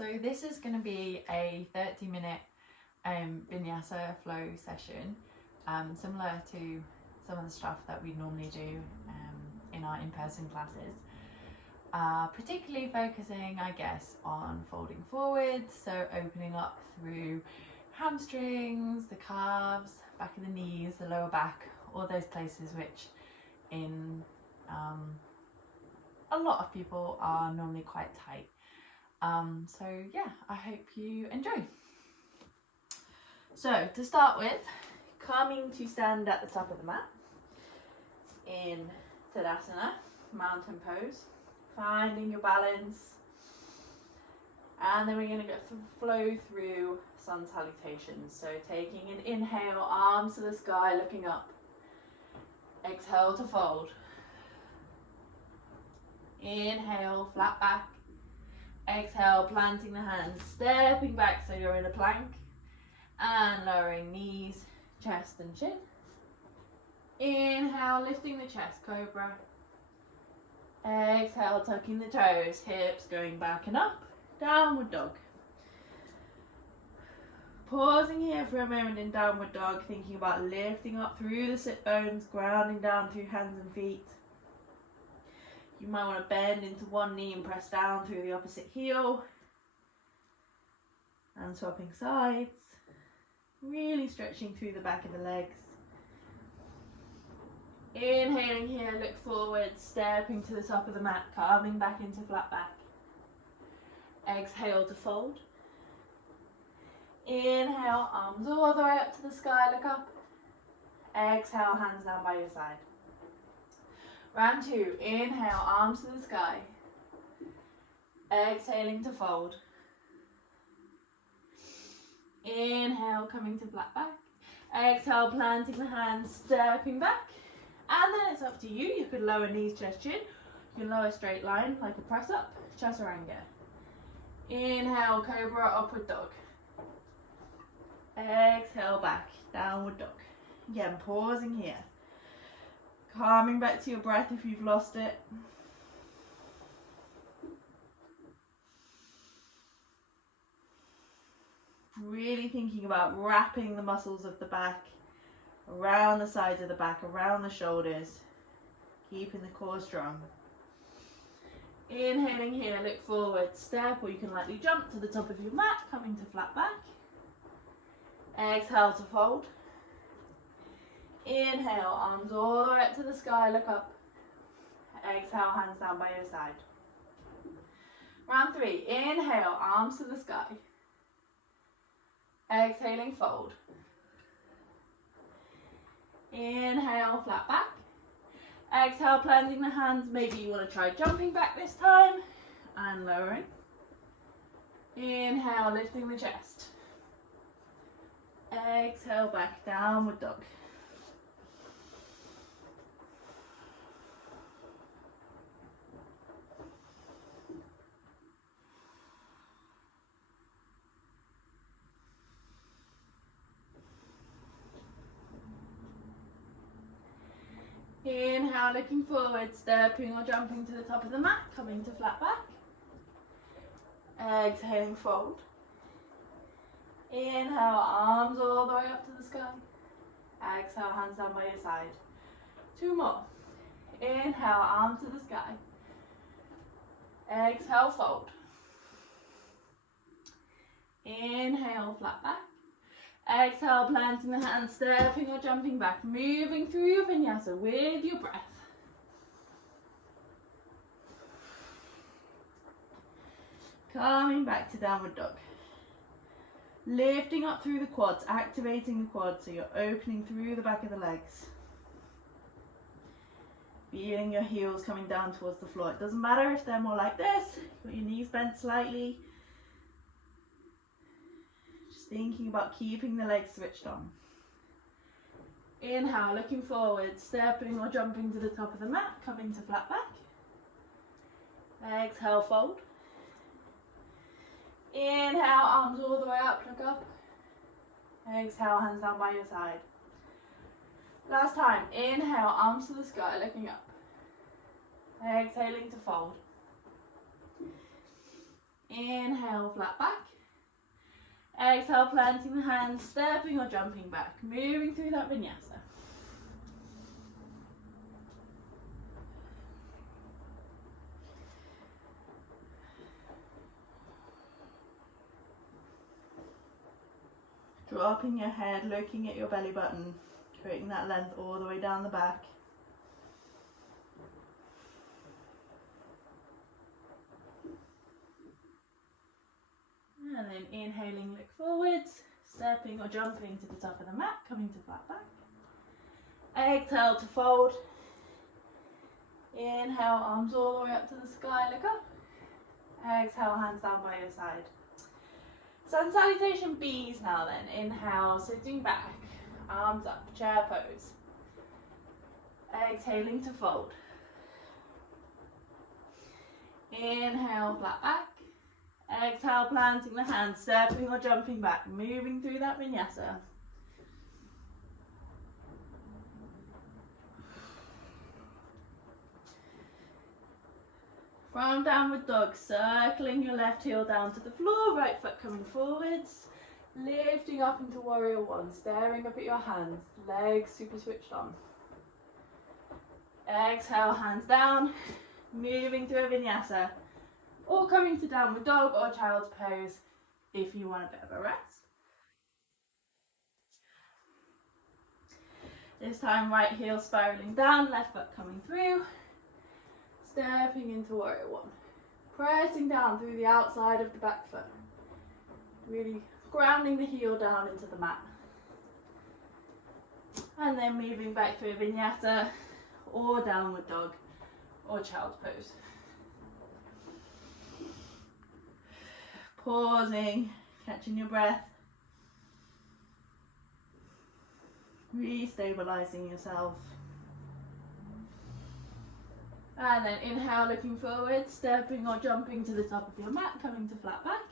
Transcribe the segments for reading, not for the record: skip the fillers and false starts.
So this is going to be a 30-minute Vinyasa Flow session, similar to some of the stuff that we normally do in our in-person classes. Particularly focusing, I guess, on folding forwards, so opening up through hamstrings, the calves, back of the knees, the lower back, all those places which in a lot of people are normally quite tight. So yeah, I hope you enjoy. So to start with, coming to stand at the top of the mat in Tadasana, mountain pose, finding your balance, and then we're going to flow through sun salutations. So taking an inhale, arms to the sky, looking up. Exhale to fold. Inhale, flat back. Exhale, planting the hands, stepping back so you're in a plank, and lowering knees, chest and chin. Inhale, lifting the chest, cobra. Exhale, tucking the toes, hips going back and up, downward dog. Pausing here for a moment in downward dog, thinking about lifting up through the sit bones, grounding down through hands and feet. You might want to bend into one knee and press down through the opposite heel. And swapping sides. Really stretching through the back of the legs. Inhaling here, look forward, stepping to the top of the mat, coming back into flat back. Exhale to fold. Inhale, arms all the way up to the sky, look up. Exhale, hands down by your side. Round two, inhale, arms to the sky. Exhaling to fold. Inhale, coming to flat back. Exhale, planting the hands, stepping back. And then it's up to you. You could lower knees, chest, chin. You can lower straight line like a press up, chaturanga. Inhale, cobra, upward dog. Exhale, back, downward dog. Again, pausing here. Calming back to your breath if you've lost it. Really thinking about wrapping the muscles of the back around the sides of the back, around the shoulders, keeping the core strong. Inhaling here, look forward, step, or you can lightly jump to the top of your mat, coming to flat back. Exhale to fold. Inhale, arms all the way up to the sky, look up. Exhale, hands down by your side. Round three, inhale, arms to the sky. Exhaling, fold. Inhale, flat back. Exhale, planting the hands. Maybe you want to try jumping back this time. And lowering. Inhale, lifting the chest. Exhale, back, downward dog. Inhale, looking forward, stepping or jumping to the top of the mat, coming to flat back. Exhaling, fold. Inhale, arms all the way up to the sky. Exhale, hands down by your side. Two more. Inhale, arms to the sky. Exhale, fold. Inhale, flat back. Exhale, planting the hands, stepping or jumping back, moving through your vinyasa with your breath. Coming back to downward dog. Lifting up through the quads, activating the quads so you're opening through the back of the legs. Feeling your heels coming down towards the floor. It doesn't matter if they're more like this, got your knees bent slightly. Thinking about keeping the legs switched on. Inhale, looking forward, stepping or jumping to the top of the mat, coming to flat back. Exhale, fold. Inhale, arms all the way up, look up. Exhale, hands down by your side. Last time, inhale, arms to the sky, looking up. Exhaling to fold. Inhale, flat back. Exhale, planting the hands, stepping or jumping back, moving through that vinyasa. Dropping your head, looking at your belly button, creating that length all the way down the back. And then inhaling, look forwards, stepping or jumping to the top of the mat, coming to flat back. Exhale to fold. Inhale, arms all the way up to the sky, look up. Exhale, hands down by your side. Sun salutation B's now then. Inhale, sitting back, arms up, chair pose. Exhaling to fold. Inhale, flat back. Exhale, planting the hands, stepping or jumping back, moving through that vinyasa. From downward dog, circling your left heel down to the floor, right foot coming forwards, lifting up into warrior one, staring up at your hands, legs super switched on. Exhale, hands down, moving through a vinyasa, or coming to downward dog or child's pose if you want a bit of a rest. This time right heel spiraling down, left foot coming through, stepping into warrior one, pressing down through the outside of the back foot, really grounding the heel down into the mat, and then moving back through a vinyasa or downward dog or child's pose. Pausing, catching your breath, re-stabilizing yourself. And then inhale, looking forward, stepping or jumping to the top of your mat, coming to flat back.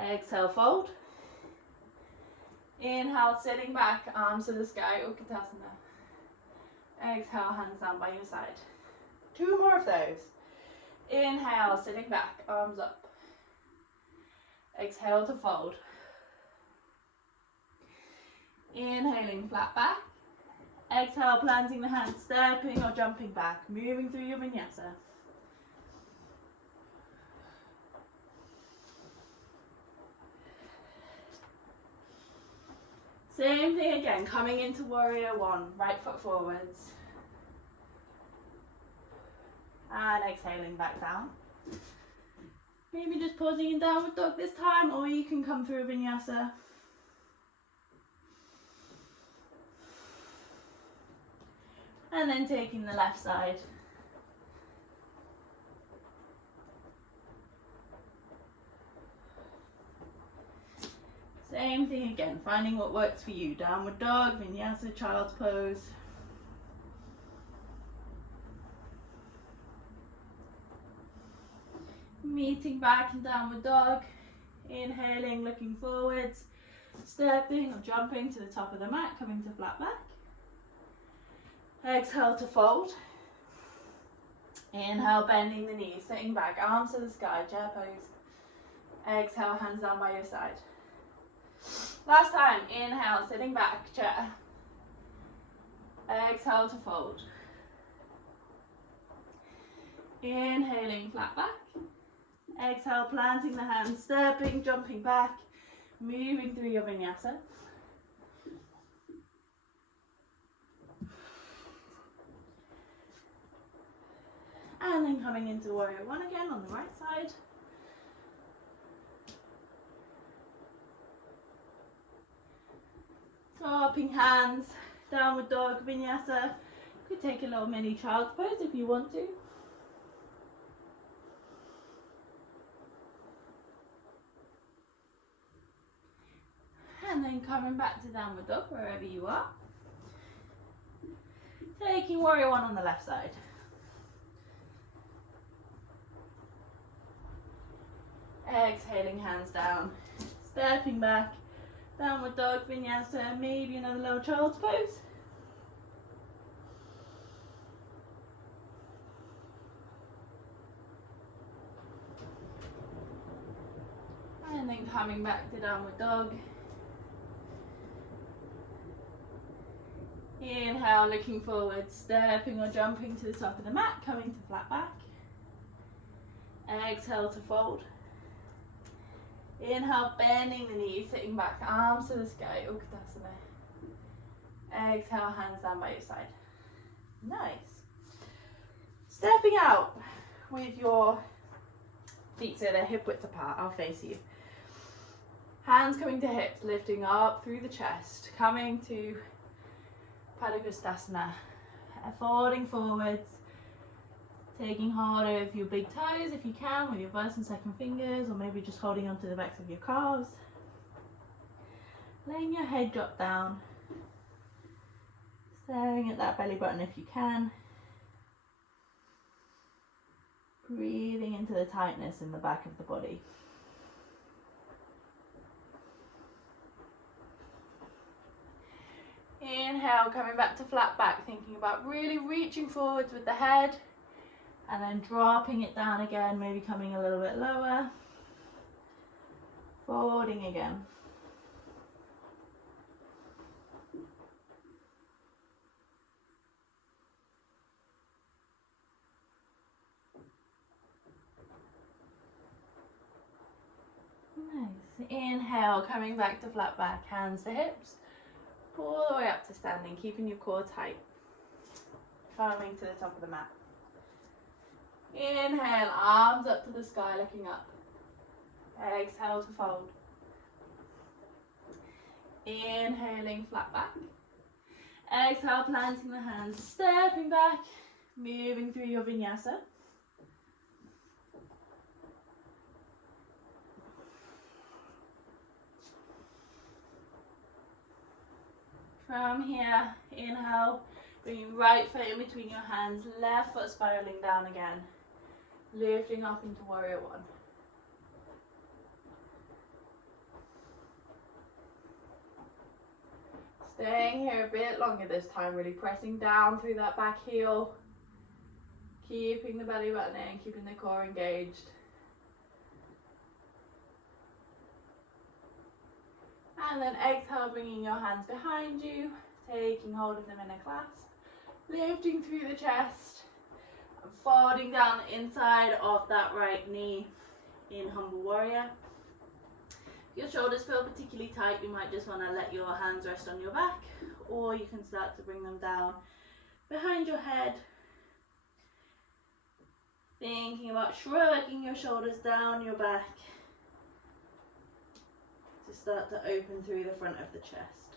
Exhale, fold. Inhale, sitting back, arms to the sky, Utkatasana. Exhale, hands down by your side. 2 more of those. Inhale, sitting back, arms up. Exhale to fold. Inhaling, flat back. Exhale, planting the hands, stepping or jumping back, moving through your vinyasa. Same thing again, coming into warrior one, right foot forwards. And exhaling back down. Maybe just pausing in downward dog this time, or you can come through a vinyasa. And then taking the left side. Same thing again, finding what works for you. Downward dog, vinyasa, child's pose. Meeting back in downward dog. Inhaling, looking forwards. Stepping or jumping to the top of the mat, coming to flat back. Exhale to fold. Inhale, bending the knees, sitting back, arms to the sky, chair pose. Exhale, hands down by your side. Last time, inhale, sitting back, chair. Exhale to fold. Inhaling, flat back. Exhale, planting the hands, stepping, jumping back, moving through your vinyasa. And then coming into warrior one again on the right side. Dropping hands, downward dog, vinyasa. You could take a little mini child's pose if you want to. And then coming back to downward dog wherever you are. Taking warrior one on the left side. Exhaling, hands down, stepping back, downward dog, vinyasa, maybe another little child's pose. then coming back to downward dog. Inhale, looking forward, stepping or jumping to the top of the mat, coming to flat back. Exhale to fold. Inhale, bending the knees, sitting back, arms to the sky, Utkatasana. Exhale, hands down by your side. Nice. Stepping out with your feet so they're hip width apart, I'll face you. Hands coming to hips, lifting up through the chest, coming to Padangusthasana, folding forwards, taking hold of your big toes if you can with your first and second fingers, or maybe just holding onto the backs of your calves. Letting your head drop down, staring at that belly button if you can. Breathing into the tightness in the back of the body. Inhale, coming back to flat back, thinking about really reaching forwards with the head and then dropping it down again, maybe coming a little bit lower. Folding again. Nice. Inhale, coming back to flat back, hands to hips, all the way up to standing, keeping your core tight. Coming to the top of the mat. Inhale, arms up to the sky, looking up. Exhale to fold. Inhaling, flat back. Exhale, planting the hands, stepping back, moving through your vinyasa. From here, inhale, bringing right foot in between your hands, left foot spiraling down again, lifting up into warrior one. Staying here a bit longer this time, really pressing down through that back heel, keeping the belly button in, keeping the core engaged. And then exhale, bringing your hands behind you, taking hold of them in a clasp, lifting through the chest, and folding down the inside of that right knee in humble warrior. If your shoulders feel particularly tight, you might just want to let your hands rest on your back, or you can start to bring them down behind your head. Thinking about shrugging your shoulders down your back to start to open through the front of the chest.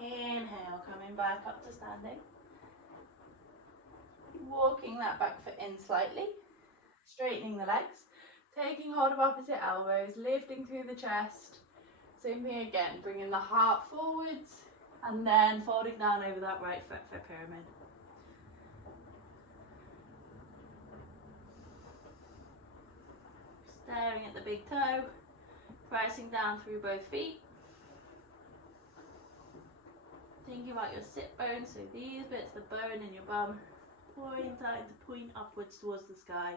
Inhale, coming back up to standing. Walking that back foot in slightly, straightening the legs, taking hold of opposite elbows, lifting through the chest. Same thing again, bringing the heart forwards and then folding down over that right foot for pyramid. Staring at the big toe, pressing down through both feet. Thinking about your sit bones, so these bits, the bone in your bum, starting to point upwards towards the sky.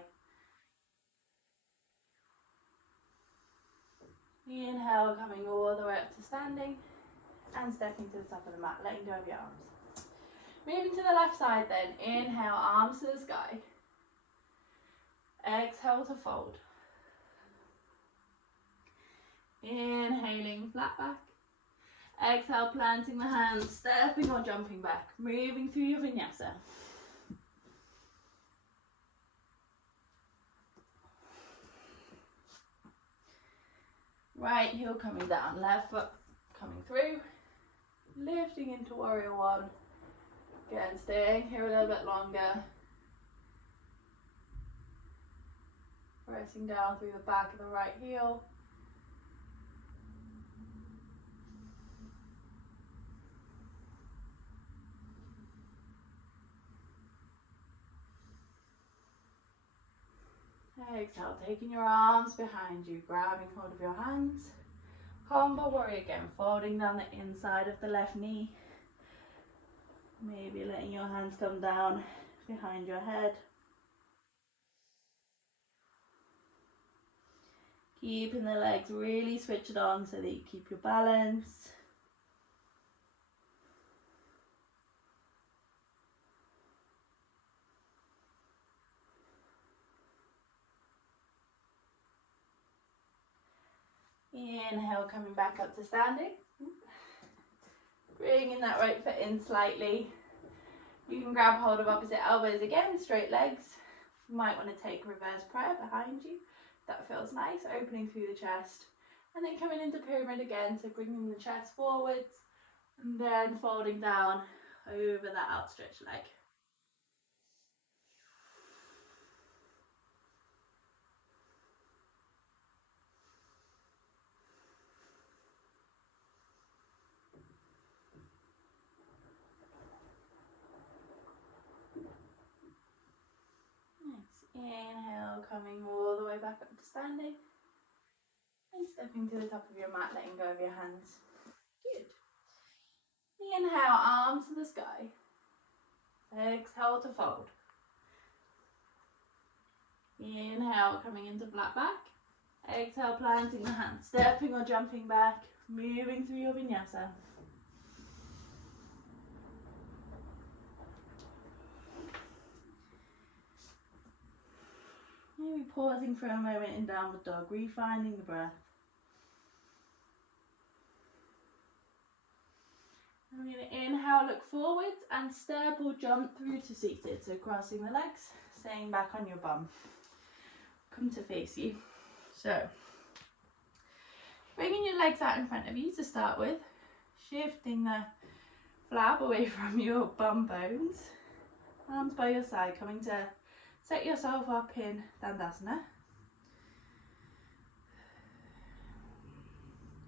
Inhale, coming all the way up to standing and stepping to the top of the mat, letting go of your arms. Moving to the left side then, inhale, arms to the sky. Exhale to fold. Inhaling, flat back. Exhale, planting the hands, stepping or jumping back, moving through your vinyasa. Right heel coming down, left foot coming through, lifting into warrior one. Again, staying here a little bit longer. Pressing down through the back of the right heel. Exhale, taking your arms behind you, grabbing hold of your hands, Combo warrior again, folding down the inside of the left knee. Maybe letting your hands come down behind your head. Keeping the legs really switched on so that you keep your balance. Inhale, coming back up to standing. Bringing that right foot in slightly. You can grab hold of opposite elbows again, straight legs. You might want to take reverse prayer behind you. That feels nice, opening through the chest. And then coming into pyramid again, so bringing the chest forwards and then folding down over that outstretched leg. Inhale, coming all the way back up to standing. And stepping to the top of your mat, letting go of your hands. Good. Inhale, arms to the sky. Exhale to fold. Inhale, coming into flat back. Exhale, planting the hands, stepping or jumping back, moving through your vinyasa. Maybe pausing for a moment in downward dog, refinding the breath. I'm going to inhale, look forwards and step or jump through to seated. So crossing the legs, staying back on your bum. Come to face you. So, bringing your legs out in front of you to start with. Shifting the flab away from your bum bones. Arms by your side, coming to set yourself up in Dandasana.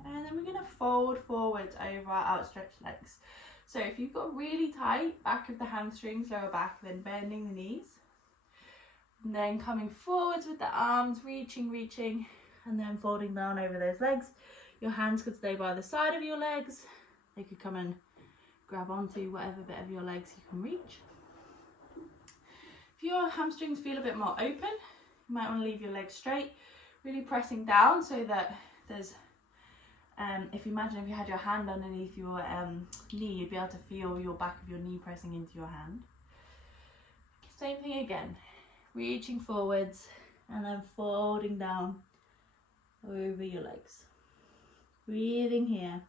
And then we're going to fold forwards over our outstretched legs. So if you've got really tight back of the hamstrings, lower back, then bending the knees. And then coming forwards with the arms, reaching, and then folding down over those legs. Your hands could stay by the side of your legs. They could come and grab onto whatever bit of your legs you can reach. If your hamstrings feel a bit more open, you might want to leave your legs straight, really pressing down so that there's, if you imagine if you had your hand underneath your knee, you'd be able to feel your back of your knee pressing into your hand. Same thing again, reaching forwards and then folding down over your legs. Breathing here.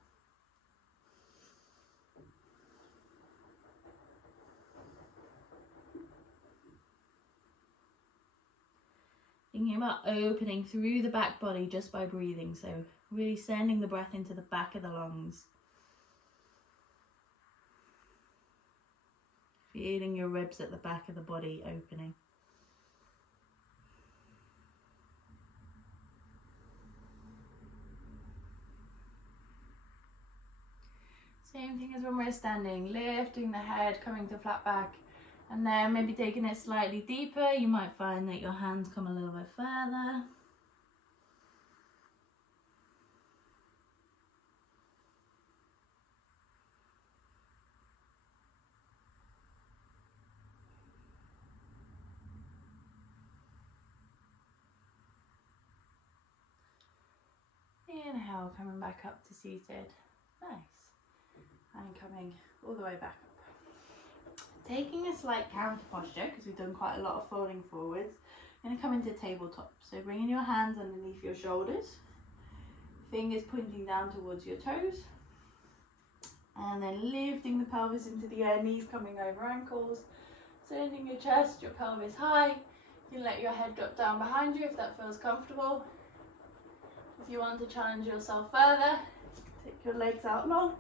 Thinking about opening through the back body just by breathing, so really sending the breath into the back of the lungs. Feeling your ribs at the back of the body opening. Same thing as when we're standing, lifting the head, coming to flat back. And then maybe taking it slightly deeper, you might find that your hands come a little bit further. Inhale, coming back up to seated. Nice. And coming all the way back up. Taking a slight counter posture, because we've done quite a lot of folding forwards, I'm going to come into tabletop. So bringing your hands underneath your shoulders, fingers pointing down towards your toes, and then lifting the pelvis into the air, knees coming over ankles, sending your chest, your pelvis high. You can let your head drop down behind you if that feels comfortable. If you want to challenge yourself further, take your legs out long,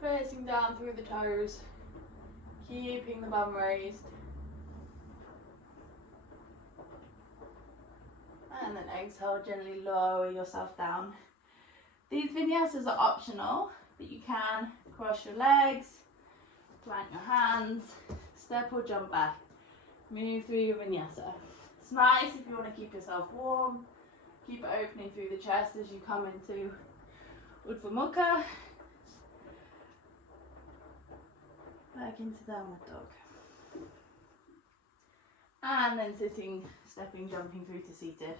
pressing down through the toes, keeping the bum raised. And then exhale, gently lower yourself down. These vinyasas are optional, but you can cross your legs, plant your hands, step or jump back, move through your vinyasa. It's nice if you want to keep yourself warm, keep it opening through the chest as you come into Udva Mukha. Back into downward dog. And then sitting, stepping, jumping through to seated.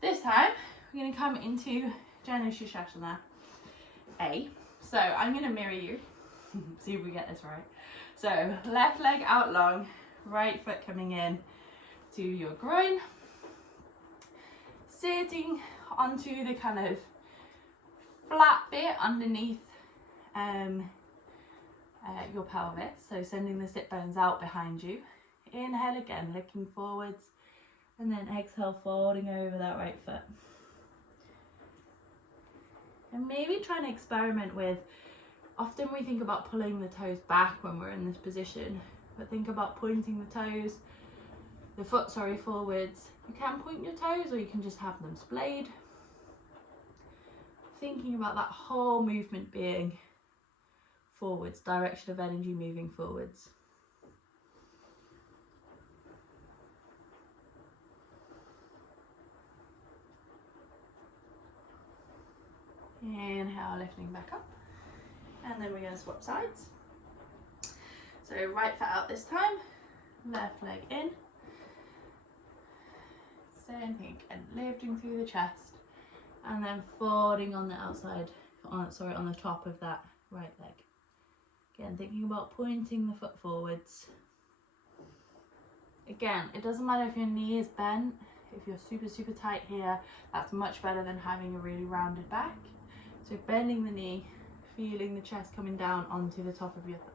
This time, we're going to come into Janu Shirshasana A. So I'm going to mirror you. See if we get this right. So left leg out long, right foot coming in to your groin. Sitting onto the kind of flat bit underneath your pelvis, so sending the sit bones out behind you. Inhale again, looking forwards, and then exhale, folding over that right foot. And maybe try and experiment with, often we think about pulling the toes back when we're in this position, but think about pointing the foot forwards. You can point your toes or you can just have them splayed. Thinking about that whole movement being forwards, direction of energy moving forwards. Inhale, lifting back up. And then we're going to swap sides. So right foot out this time, left leg in. Same thing, and lifting through the chest. And then folding on the outside, on the top of that right leg. Again, thinking about pointing the foot forwards. Again, it doesn't matter if your knee is bent, if you're super, super tight here, that's much better than having a really rounded back. So bending the knee, feeling the chest coming down onto the top of your thigh.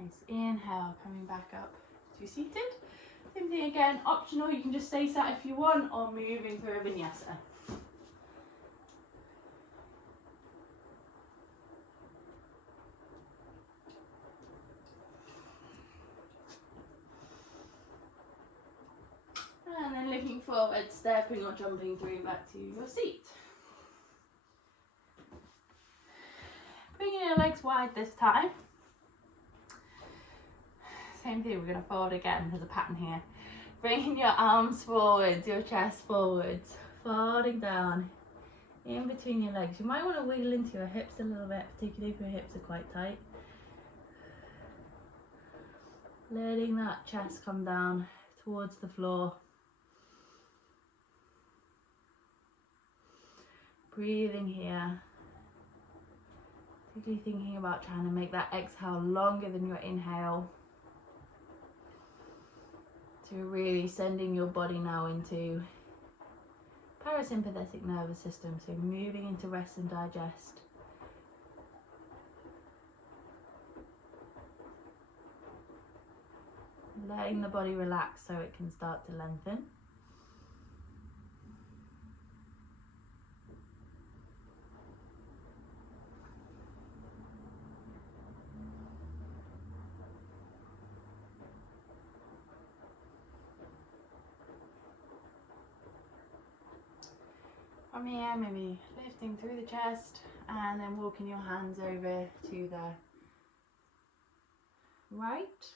Nice. Inhale, coming back up to seated. Same thing again, optional, you can just stay sat if you want, or moving through a vinyasa. And then looking forward, stepping or jumping through back to your seat. Bringing your legs wide this time. Same thing, we're going to fold again, there's a pattern here. Bringing your arms forwards, your chest forwards, folding down in between your legs. You might want to wiggle into your hips a little bit, particularly if your hips are quite tight. Letting that chest come down towards the floor. Breathing here. Particularly thinking about trying to make that exhale longer than your inhale. So really sending your body now into parasympathetic nervous system, so moving into rest and digest. Letting the body relax so it can start to lengthen. From here, maybe lifting through the chest and then walking your hands over to the right.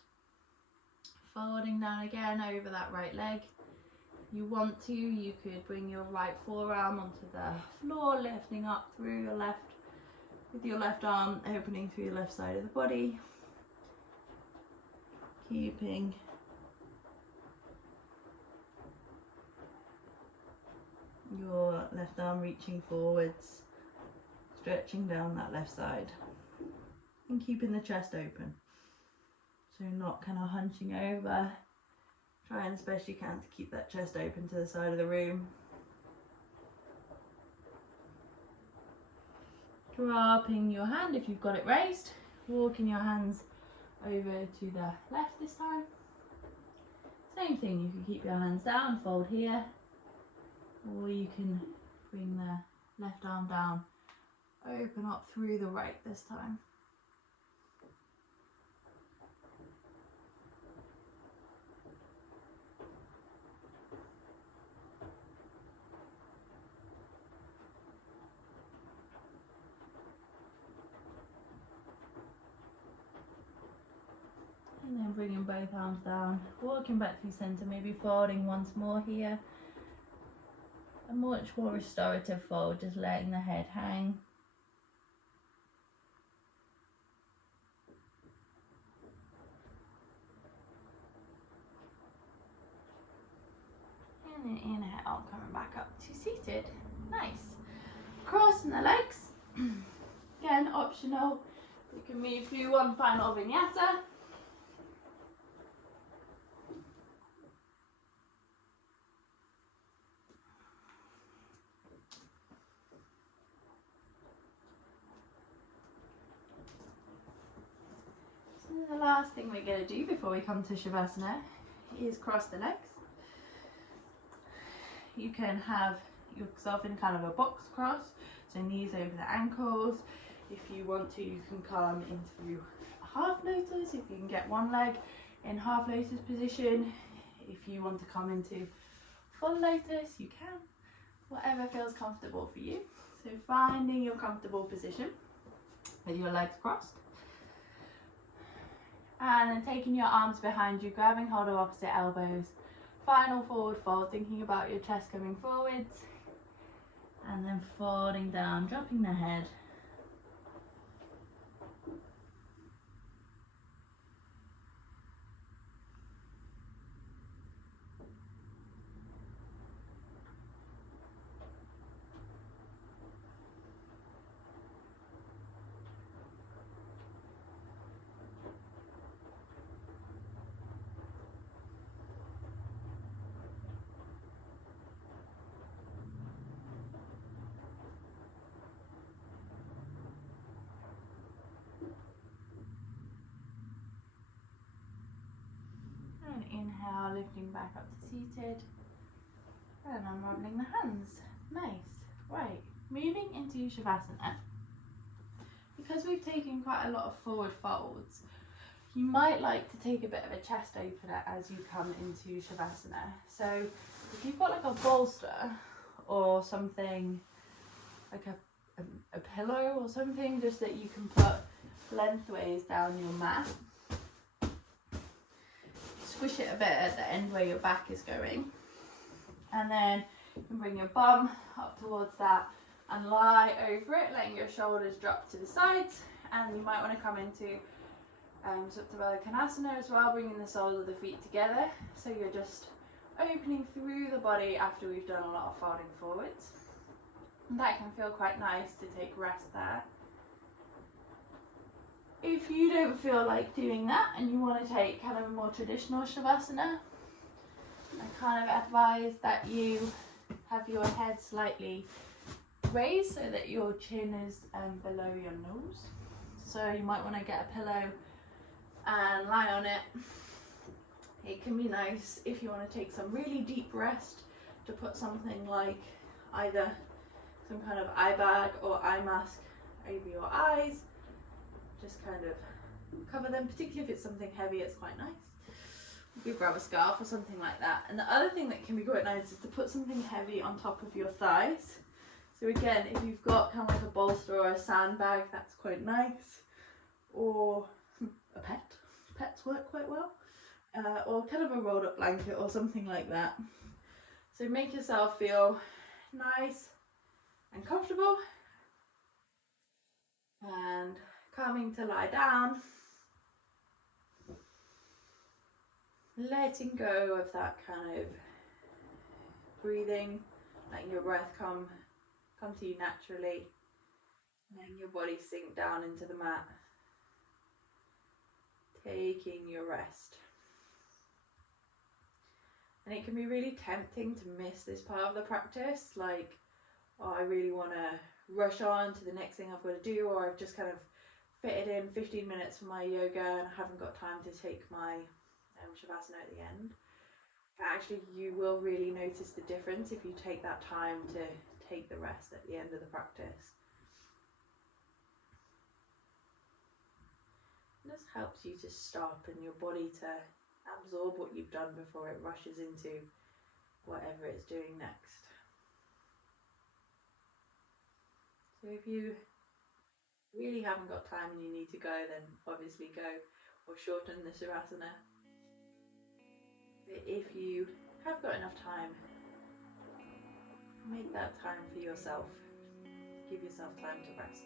Folding down again over that right leg. If you want to, you could bring your right forearm onto the floor, lifting up through your left, with your left arm opening through the left side of the body. Keeping your left arm reaching forwards, stretching down that left side, and keeping the chest open. So not kind of hunching over, trying as best you can to keep that chest open to the side of the room. Dropping your hand if you've got it raised, walking your hands over to the left this time. Same thing, you can keep your hands down, fold here, or you can bring the left arm down, open up through the right this time. bringing both arms down, walking back through center, maybe folding once more here. A much more restorative fold, just letting the head hang. And then inhale, coming back up to seated. Nice. Crossing the legs. Again, optional. We can move through one final vinyasa. So the last thing we're going to do before we come to Shavasana is cross the legs. You can have yourself in kind of a box cross, so knees over the ankles. If you want to, you can come into a half lotus, if you can get one leg in half lotus position. If you want to come into full lotus, you can. Whatever feels comfortable for you. So finding your comfortable position with your legs crossed. And then taking your arms behind you, grabbing hold of opposite elbows. Final forward fold, thinking about your chest coming forwards. And then folding down, dropping the head. And inhale, lifting back up to seated. And unraveling the hands. Nice. Right, moving into Shavasana. Because we've taken quite a lot of forward folds, you might like to take a bit of a chest opener as you come into Shavasana. So if you've got like a bolster or something, like a pillow or something, just that you can put lengthways down your mat. Squish it a bit at the end where your back is going. And then you can bring your bum up towards that and lie over it, letting your shoulders drop to the sides. And you might want to come into Supta Baddha Konasana as well, bringing the soles of the feet together. So you're just opening through the body after we've done a lot of folding forwards. And that can feel quite nice to take rest there. If you don't feel like doing that and you want to take kind of a more traditional Shavasana, I kind of advise that you have your head slightly raised so that your chin is below your nose. So you might want to get a pillow and lie on it. It can be nice if you want to take some really deep rest to put something like either some kind of eye bag or eye mask over your eyes. Just kind of cover them, particularly if it's something heavy, it's quite nice. You could grab a scarf or something like that. And the other thing that can be quite nice is to put something heavy on top of your thighs. So again, if you've got kind of like a bolster or a sandbag, that's quite nice. Or a pet. Pets work quite well. Or kind of a rolled up blanket or something like that. So make yourself feel nice and comfortable. And coming to lie down. Letting go of that kind of breathing, letting your breath come to you naturally, letting your body sink down into the mat, taking your rest. And it can be really tempting to miss this part of the practice, like, oh, I really want to rush on to the next thing I've got to do, or I've just kind of fitted in 15 minutes for my yoga and I haven't got time to take my Shavasana at the end. But actually you will really notice the difference if you take that time to take the rest at the end of the practice. This helps you to stop and your body to absorb what you've done before it rushes into whatever it's doing next. So if you really haven't got time and you need to go, then obviously go, or shorten the Shavasana. that if you have got enough time, make that time for yourself. Give yourself time to rest.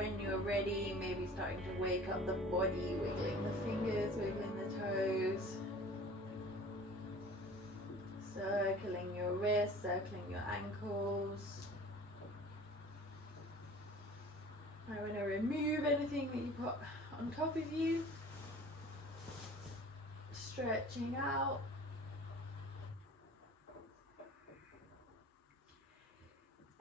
when you're ready, maybe starting to wake up the body, wiggling the fingers, wiggling the toes, circling your wrists, circling your ankles. I want to remove anything that you put on top of you, stretching out.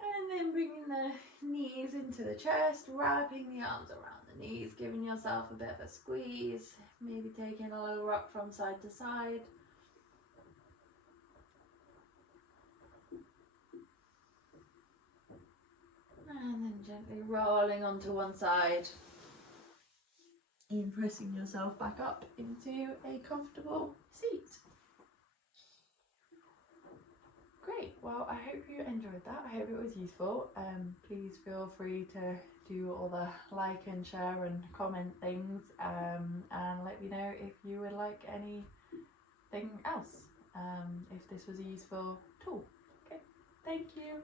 And then bringing the knees into the chest, wrapping the arms around the knees, giving yourself a bit of a squeeze, maybe taking a little rock from side to side. And then gently rolling onto one side and pressing yourself back up into a comfortable seat. Great, well I hope you enjoyed that. I hope it was useful. Please feel free to do all the like and share and comment things, and let me know if you would like anything else, if this was a useful tool. Okay, thank you.